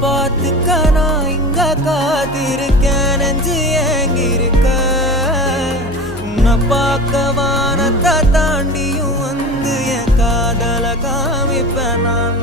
பார்த்துக்க நான் இங்க காத்திருக்கேன் நெஞ்சு ஏங்கிருக்க உன்னை பார்க்க வானத்தை தாண்டியும் வந்து என் காதல காமிப்பேன் நான்